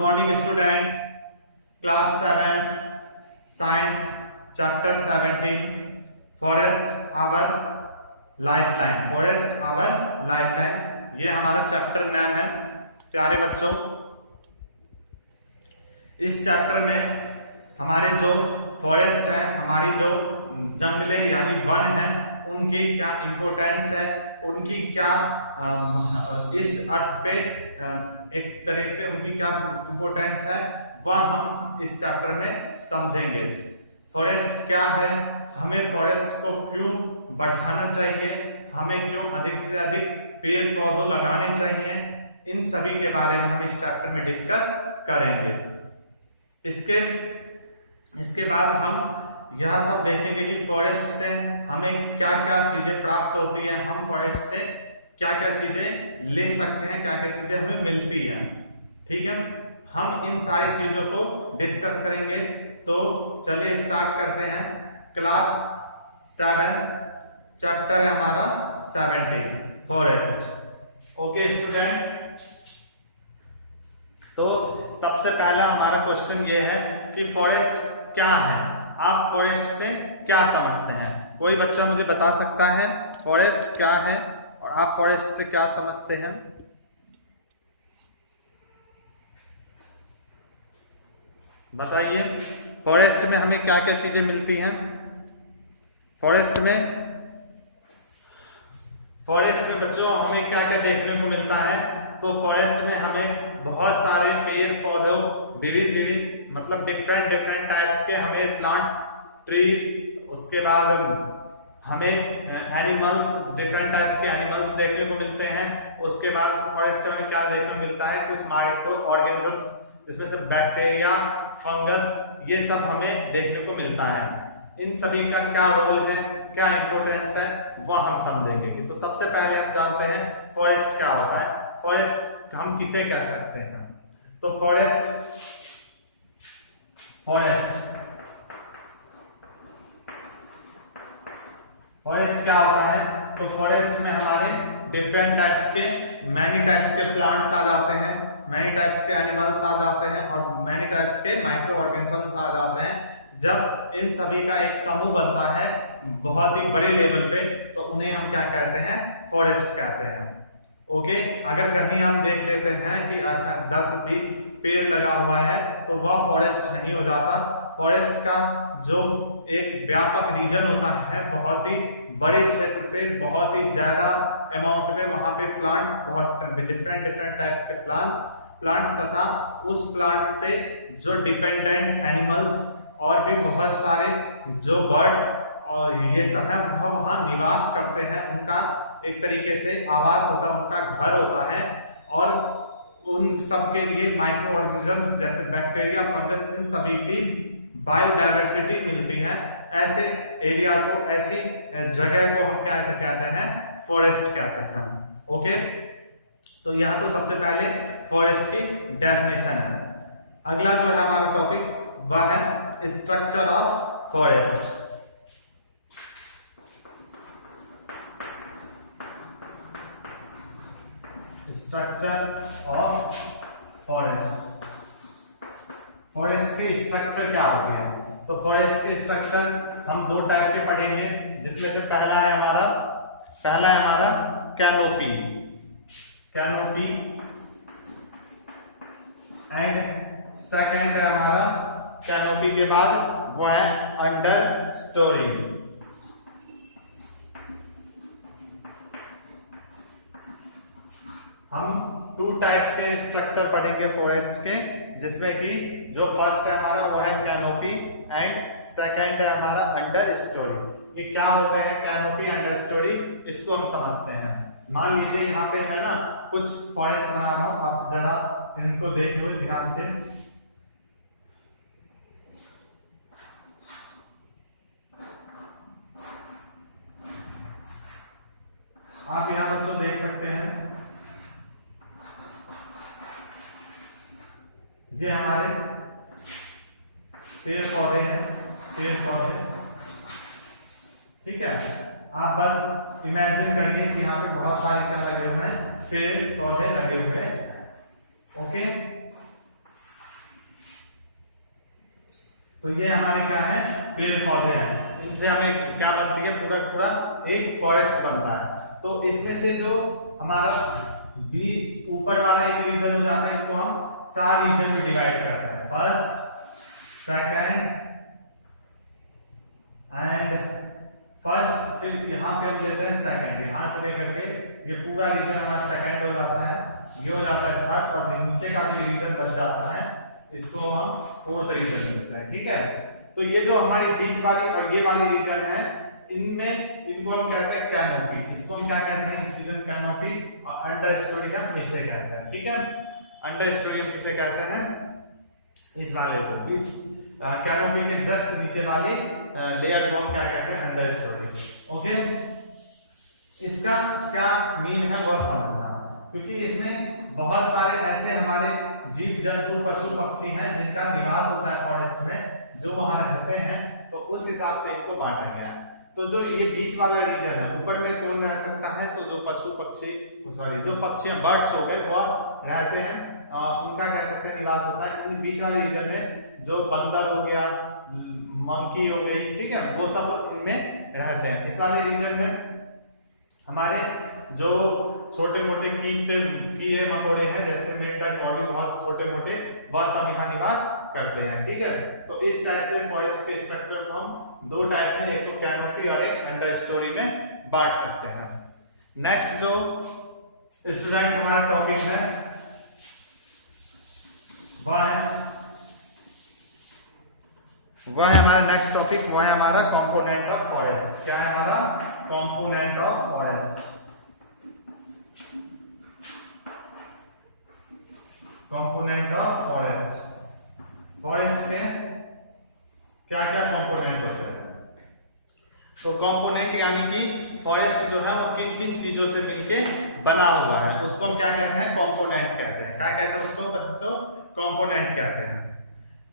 Morning student, class 7 science chapter 17 forest our lifeline. Forest our lifeline ये हमारा chapter 9 है। प्यारे बच्चों, इस चैप्टर में हमारे जो फॉरेस्ट है, हमारी जो जंगले यानी वन है, उनकी क्या इंपोर्टेंस है, उनकी क्या इस अर्थ पे एक तरह से उनकी क्या इंपोर्टेंस है, वह हम इस चैप्टर में समझेंगे। फॉरेस्ट क्या है, हमें फॉरेस्ट को क्यों बढ़ाना चाहिए, हमें क्यों अधिक से अधिक पेड़ पौधे लगाने चाहिए, इन सभी के बारे में हम इस चैप्टर में डिस्कस करेंगे। इसके बाद हम यह सब देखेंगे कि फॉरेस्ट से हमें क्या क्या चीजें प्राप्त होती हैं, हम फॉरेस्ट से क्या क्या चीजें ले सकते हैं, क्या क्या चीजें हमें मिलती हैं। ठीक है, हम इन सारी चीजों को डिस्कस करेंगे। तो चलिए स्टार्ट करते हैं। क्लास 7 चैप्टर है हमारा 17 फॉरेस्ट। ओके स्टूडेंट, तो सबसे पहला हमारा क्वेश्चन ये है कि फॉरेस्ट क्या है, आप फॉरेस्ट से क्या समझते हैं? कोई बच्चा मुझे बता सकता है फॉरेस्ट क्या है और आप फॉरेस्ट से क्या समझते हैं? बताइए, फॉरेस्ट में हमें क्या क्या चीजें मिलती हैं? फॉरेस्ट में बच्चों हमें क्या क्या देखने को मिलता है? तो फॉरेस्ट में हमें बहुत सारे पेड़ पौधों, विभिन्न मतलब डिफरेंट टाइप्स के हमें प्लांट्स, ट्रीज, उसके बाद हमें एनिमल्स, डिफरेंट टाइप्स के एनिमल्स देखने को मिलते हैं। उसके बाद फॉरेस्ट में क्या देखने को मिलता है? कुछ माइक्रो ऑर्गेनिजम्स जिसमें से बैक्टीरिया, फंगस, ये सब हमें देखने को मिलता है। इन सभी का क्या रोल है, क्या इंपोर्टेंस है, वह हम समझेंगे। तो सबसे पहले हम जानते हैं फॉरेस्ट क्या होता है, फॉरेस्ट हम किसे कह सकते हैं? तो फॉरेस्ट क्या होता है? तो फॉरेस्ट में हमारे डिफरेंट टाइप्स के, मैनी टाइप्स के प्लांट्स आ जाते हैं, मैनी टाइप्स के एनिमल्स आ जाते हैं और मैनी टाइप्स के माइक्रो ऑर्गेनिजम्स आ जाते हैं। जब इन सभी का एक समूह बनता है बहुत ही बड़े लेवल पे, तो उन्हें हम क्या कहते हैं? फॉरेस्ट कहते हैं। ओके, अगर कहीं हम देख लेते हैं कि 10-20 पेड़ लगा हुआ है तो वह फॉरेस्ट नहीं हो जाता। फॉरेस्ट का जो एक व्यापक रीजन होता है, बहुत ही बड़े क्षेत्र पे, बहुत ही ज्यादा अमाउंट में वहां पे प्लांट्स और डिफरेंट टाइप्स के प्लांट्स तथा उस प्लांट्स पे जो डिपेंडेंट एनिमल्स और भी बहुत सारे जो बर्ड्स और ये सब है वो वहां निवास करते हैं। उनका एक तरीके से आवास होता है, उनका घर होता है और उन सब के लिए माइक्रो ऑर्गेनिजम्स जैसे बैक्टीरिया, फंगस, इन सभी की बायोडायवर्सिटी मिलती है। ऐसे एरिया को, ऐसी जगह को हम क्या कहते हैं? फॉरेस्ट कहते हैं। ओके, तो यह तो सबसे पहले फॉरेस्ट की डेफिनेशन है। अगला जो है हमारा टॉपिक वह है structure of forest. Structure of forest. Forest की स्ट्रक्चर क्या होती है? तो फॉरेस्ट के स्ट्रक्चर हम दो टाइप के पढ़ेंगे, जिसमें से पहला है हमारा कैनोपी एंड सेकंड है हमारा कैनोपी के बाद वो है अंडर स्टोरी। हम 2 टाइप्स के स्ट्रक्चर पढ़ेंगे फॉरेस्ट के, जिसमें कि जो फर्स्ट है हमारा वो है कैनोपी एंड सेकंड है हमारा अंडर स्टोरी। ये क्या होते हैं कैनोपी, अंडर स्टोरी? इसको हम समझते हैं। मान लीजिए यहाँ पे मैं ना कुछ फॉरेस्ट बना रहा हूं, आप जरा इनको देख लो ध्यान से। आप यहाँ बच्चों देख सकते हैं, ये हमारे पेड़ पौधे हैं, ठीक है। आप बस इमेजिन करिए कि यहाँ पे बहुत सारे क्या लगे हुए हैं? पेड़ पौधे लगे हुए हैं। ओके, तो इसमें से जो हमारा बी ऊपर वाला एक रीजन हो जाता है, इसको हम 4 रीजन में डिवाइड करते हैं, फर्स्ट, सेकंड एंड फर्स्ट, फिर यहाँ पे हम लेते हैं सेकंड, यहाँ से लेकर के ये पूरा रीजन हमारा सेकंड हो जाता है, ये हो जाता है थर्ड, और नीचे का जो रीजन बच जाता है इसको हम फोर्थ रीजन बोलते हैं। ठीक है, तो ये जो हमारी बीच वाली और ये वाली रीजन है, इनमें इनको हम कहते हैं कैनोपी, इसको हम क्या कहते हैं, रीजन कैनोपी, और अंडर स्टोरी हम इसे कहते हैं। ठीक है, अंडर स्टोरी हम किसे कहते हैं, इस वाले को, बीच कैनोपी के जस्ट नीचे वाली लेयर को हम क्या कहते हैं, अंडर स्टोरी। ओके, इसका क्या मीन है बहुत समझना, क्योंकि इसमें बहुत सारे ऐसे हमारे जीव जंतु पशु पक्षी हैं जिनका निवास होता है फॉरेस्ट में, जो वहां रहते हैं, तो उस हिसाब से इनको बांटा गया। तो जो ये बीच वाला रीजन है, ऊपर में कौन रह सकता है, तो जो पशु पक्षी, सॉरी जो पक्षी बर्ड्स हो गए वह रहते हैं, उनका कह सकते हैं निवास होता है। इन बीच वाले रीजन में जो बंदर हो गया, मंकी हो गई, ठीक है, वो सब इनमें रहते हैं। इस वाले रीजन में हमारे जो छोटे मोटे कीड़े मकोड़े हैं, जैसे मेंढक और भी बहुत छोटे मोटे, वह सब यहाँ निवास करते हैं। ठीक है, तो इस टाइप से फॉरेस्ट के स्ट्रक्चर को हम 2 टाइप में, एक तो कैनोपी और एक अंडर स्टोरी में बांट सकते हैं। नेक्स्ट जो स्टूडेंट हमारा टॉपिक है वह है हमारा नेक्स्ट टॉपिक, वह है हमारा कंपोनेंट ऑफ फॉरेस्ट। क्या है हमारा component of forest? Component of forest, forest के क्या क्या कंपोनेंट होते हैं? तो कंपोनेंट यानी कि फॉरेस्ट जो है वो किन किन चीजों से मिलके बना हुआ है, उसको क्या कहते हैं, कंपोनेंट कहते हैं। क्या कहते हैं उसको बच्चों? कंपोनेंट कहते हैं।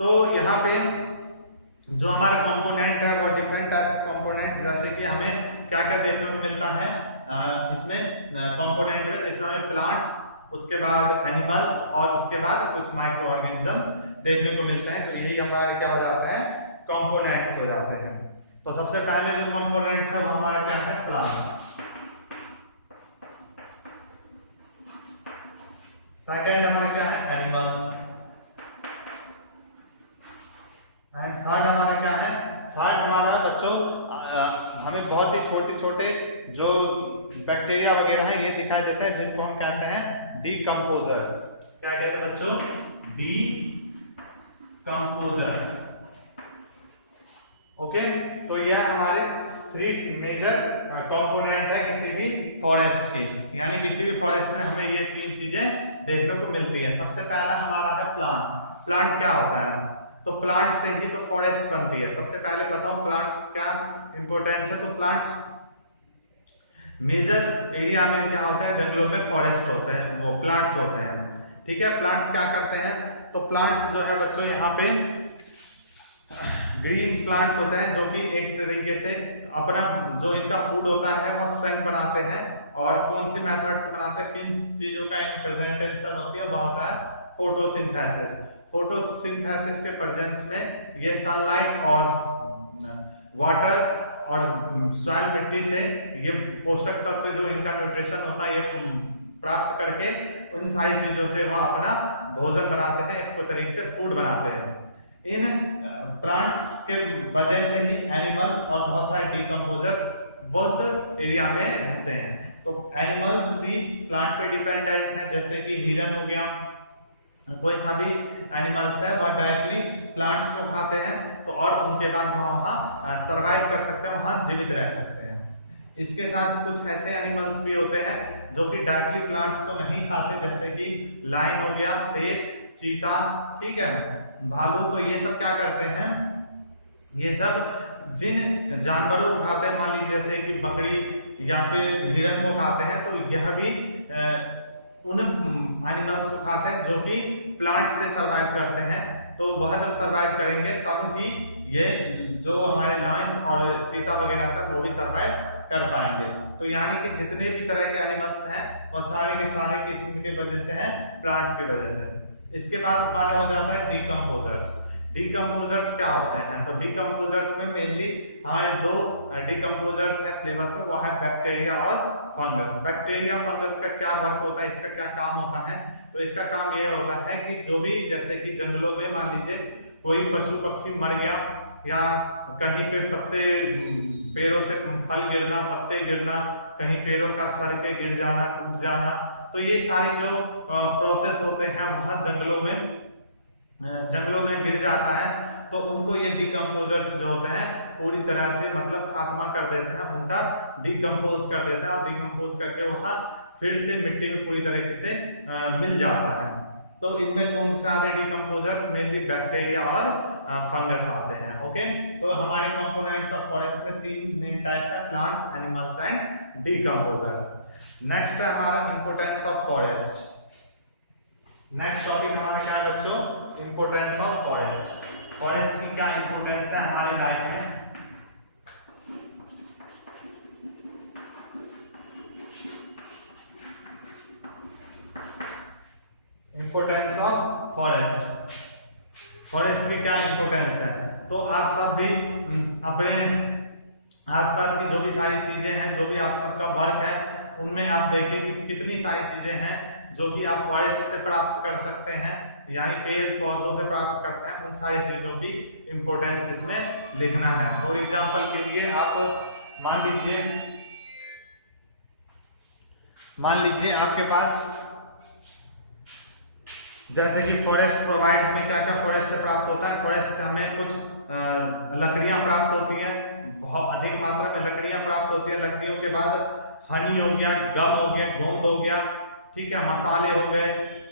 तो यहाँ पे जो हमारा कंपोनेंट है वो डिफरेंट टाइप्स के कंपोनेंट, जैसे कि हमें क्या क्या देखने को मिलता है इसमें कंपोनेंट में, जिसमें हमें प्लांट्स, उसके बाद एनिमल्स और उसके बाद कुछ माइक्रो ऑर्गेनिजम्स देखने को मिलते हैं। तो यही हमारे क्या हो जाते हैं, कंपोनेंट्स हो जाते हैं। तो सबसे पहले जो कंपोनेंट्स है वो हमारा क्या है, प्लांट। सेकंड हमारा क्या है, एनिमल्स। एंड थर्ड हमारा क्या है, थर्ड हमारा बच्चों हमें बहुत ही छोटे छोटे जो बैक्टीरिया वगैरह है ये दिखाई देता है, जिनको हम कहते हैं डीकंपोजर्स। क्या कहते हैं बच्चों? डीकंपोजर। ओके, तो यह हमारे 3 मेजर कंपोनेंट है किसी भी फॉरेस्ट के, यानी किसी भी फॉरेस्ट में हमें ये 3 चीजें देखने को मिलती है। सबसे पहला हमारा है प्लांट। प्लांट क्या होता है? तो प्लांट से ही तो फॉरेस्ट बनती है। सबसे पहले बताओ प्लांट्स क्या इंपॉर्टेंस है। तो प्लांट्स मेजर एरिया में क्या होता है, जंगलों में फॉरेस्ट होते हैं, वो प्लांट्स होते हैं। ठीक है, प्लांट्स क्या करते हैं? तो प्लांट्स जो है बच्चों यहाँ पे ग्रीन प्लांट्स होते हैं, जो कि एक तरीके से अपना जो इनका फूड होता है वो स्वयं बनाते हैं। और कौन सी मेथड से बनाते हैं, किन चीजों का प्रेजेंटेशन होती है, बहुत है फोटोसिंथेसिस। फोटोसिंथेसिस के प्रेजेंस में ये सनलाइट और वाटर और सॉइल मिट्टी से ये पोषक तत्व जो इनका न्यूट्रिशन होता है ये प्राप्त करके उन सारी चीजों से वो अपना भोजन बनाते हैं, एक तरीके से फूड बनाते हैं। इन प्लांट्स के वजह से ही एनिमल्स और बहुत सारे डीकंपोजर्स उस एरिया में रहते हैं। तो एनिमल्स भी प्लांट पे डिपेंडेंट है, जैसे कि हिरन हो गया, कोई सा भी एनिमल्स है और डायरेक्टली प्लांट्स को खाते हैं, तो और उनके बाद वहां सरवाइव कर सकते हैं, वहां जीवित रह सकते हैं। इसके साथ कुछ ऐसे एनिमल्स भी होते हैं जो कि डायरेक्टली प्लांट्स को नहीं खाते, जैसे कि लायन हो गया, शेर, चीता, ठीक है, भालू। तो ये सब क्या करते हैं, ये सब जिन जानवरों को खाते हैं, मान लीजिए जैसे कि बकरी या फिर हिरन को खाते हैं, तो यह भी उन एनिमल्स को खाते हैं जो कि प्लांट से सरवाइव करते हैं। तो वह जब सरवाइव करेंगे तब ही ये जो हमारे लायंस और चीता वगैरह सब वो भी सरवाइव कर पाएंगे। तो यानी कि जितने भी तरह के एनिमल्स हैं वो सारे के सारे किसकी वजह से हैं, प्लांट्स की वजह से। इसके बाद हमारा हो जाता है डीकंपोजर्स। डीकंपोजर्स क्या होते हैं? तो डीकंपोजर्स में मेनली हमारे 2 डीकंपोजर्स हैं सिलेबस में, वो है बैक्टीरिया और फंगस। बैक्टीरिया फंगस का क्या वर्क होता है, इसका क्या काम होता है? तो इसका काम ये होता है कि जो भी जैसे कि जंगलों में मान लीजिए कोई पशु पक्षी मर गया या कहीं पे पत्ते पेड़ों से फल गिरना, पत्ते गिरना, कहीं पेड़ों का सड़ के गिर जाना, टूट जाना, तो ये सारी जो प्रोसेस होते हैं वहां जंगलों में गिर जाता है, तो उनको ये डिकम्पोजर्स जो होते हैं पूरी तरह से मतलब खात्मा कर देते हैं, उनका डिकम्पोज कर देते हैं, और डिकम्पोज करके वहां फिर से मिट्टी में पूरी तरीके से मिल जाता है। तो इनमें कौन से आ रहे डिकम्पोजर्स? मेनली बैक्टीरिया और फंगस आते हैं। ओके, तो हमारे कंपोनेंट्स ऑफ फॉरेस्ट के तीन मेन टाइप्स हैं, plants, animals and decomposers. Next है हमारा importance of forest. Next topic हमारा क्या है बच्चों? Importance of forest. फॉरेस्ट की क्या इंपोर्टेंस है हमारी लाइफ में? Importance of forest. फॉरेस्ट की क्या इंपोर्टेंस है? तो आप सब भी अपने आसपास की जो भी सारी चीजें हैं, जो भी आप सबका वर्क है, उनमें आप देखिए कि कितनी सारी चीजें हैं जो कि आप फॉरेस्ट से प्राप्त कर सकते हैं, यानी पेड़ पौधों से प्राप्त करते हैं। उन सारी चीजों की इंपोर्टेंस इसमें लिखना है। फॉर एग्जांपल के लिए आप मान लीजिए आपके पास जैसे कि फॉरेस्ट प्रोवाइड, हमें क्या क्या फॉरेस्ट से प्राप्त होता है? फॉरेस्ट से हमें कुछ लकड़ियां प्राप्त होती है, बहुत अधिक मात्रा में लकड़ियां प्राप्त होती है। लकड़ियों के बाद हनी हो गया, गम हो गया, गोंद हो गया, ठीक है, मसाले हो गए,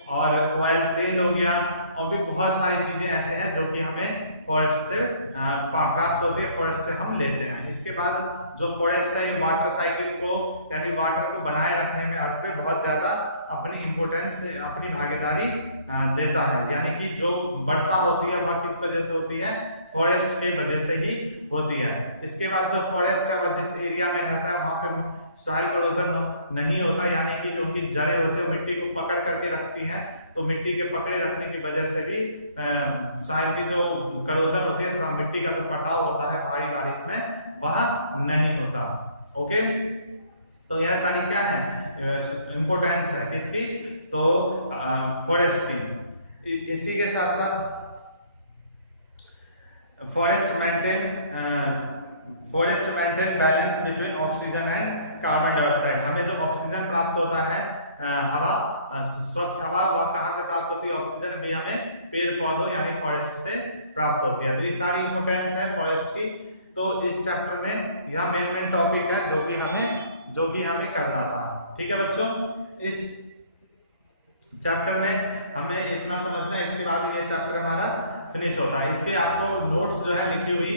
और ऑयल तेल हो गया, और भी बहुत सारी चीजें ऐसे हैं जो कि हमें फॉरेस्ट से प्राप्त होती है, फॉरेस्ट से हम लेते हैं। इसके बाद जो फॉरेस्ट है ये वाटर साइकिल को, यानी वाटर को बनाए रखने में अर्थ में बहुत ज्यादा अपनी इंपोर्टेंस, अपनी भागीदारी देता है। यानी कि जो वर्षा होती है वह किस वजह से होती है? फॉरेस्ट के वजह से ही होती है। इसके बाद जो फॉरेस्ट है वह जिस एरिया में रहता है वहां पे सॉइल करोजन नहीं होता, यानी कि जो उनकी जड़ें होती है मिट्टी को पकड़ करके रखती है, तो मिट्टी के पकड़े रखने की वजह से भी सॉइल की जो करोजन होती है, मिट्टी का जो कटाव होता है भारी बारिश में, वह नहीं होता। ओके, तो यह सारी क्या है इंपोर्टेंस है किसकी? तो फॉरेस्ट की। इसी के साथ साथ forest maintain balance between oxygen and carbon dioxide. हमें जो ऑक्सीजन प्राप्त होता है, हवा, स्वच्छ हवा, और कहां से प्राप्त होती है? ऑक्सीजन भी हमें पेड़ पौधों यानी फॉरेस्ट से प्राप्त होती है। तो ये सारी इंपोर्टेंस है फॉरेस्ट की। तो इस चैप्टर में यह मेन टॉपिक है जो कि हमें करना था। ठीक है बच्चों, इस चैप्टर में हमें इतना समझना है, इसके बाद ये चैप्टर हमारा फिनिश होता है। इसके आपको नोट्स जो है लिखी हुई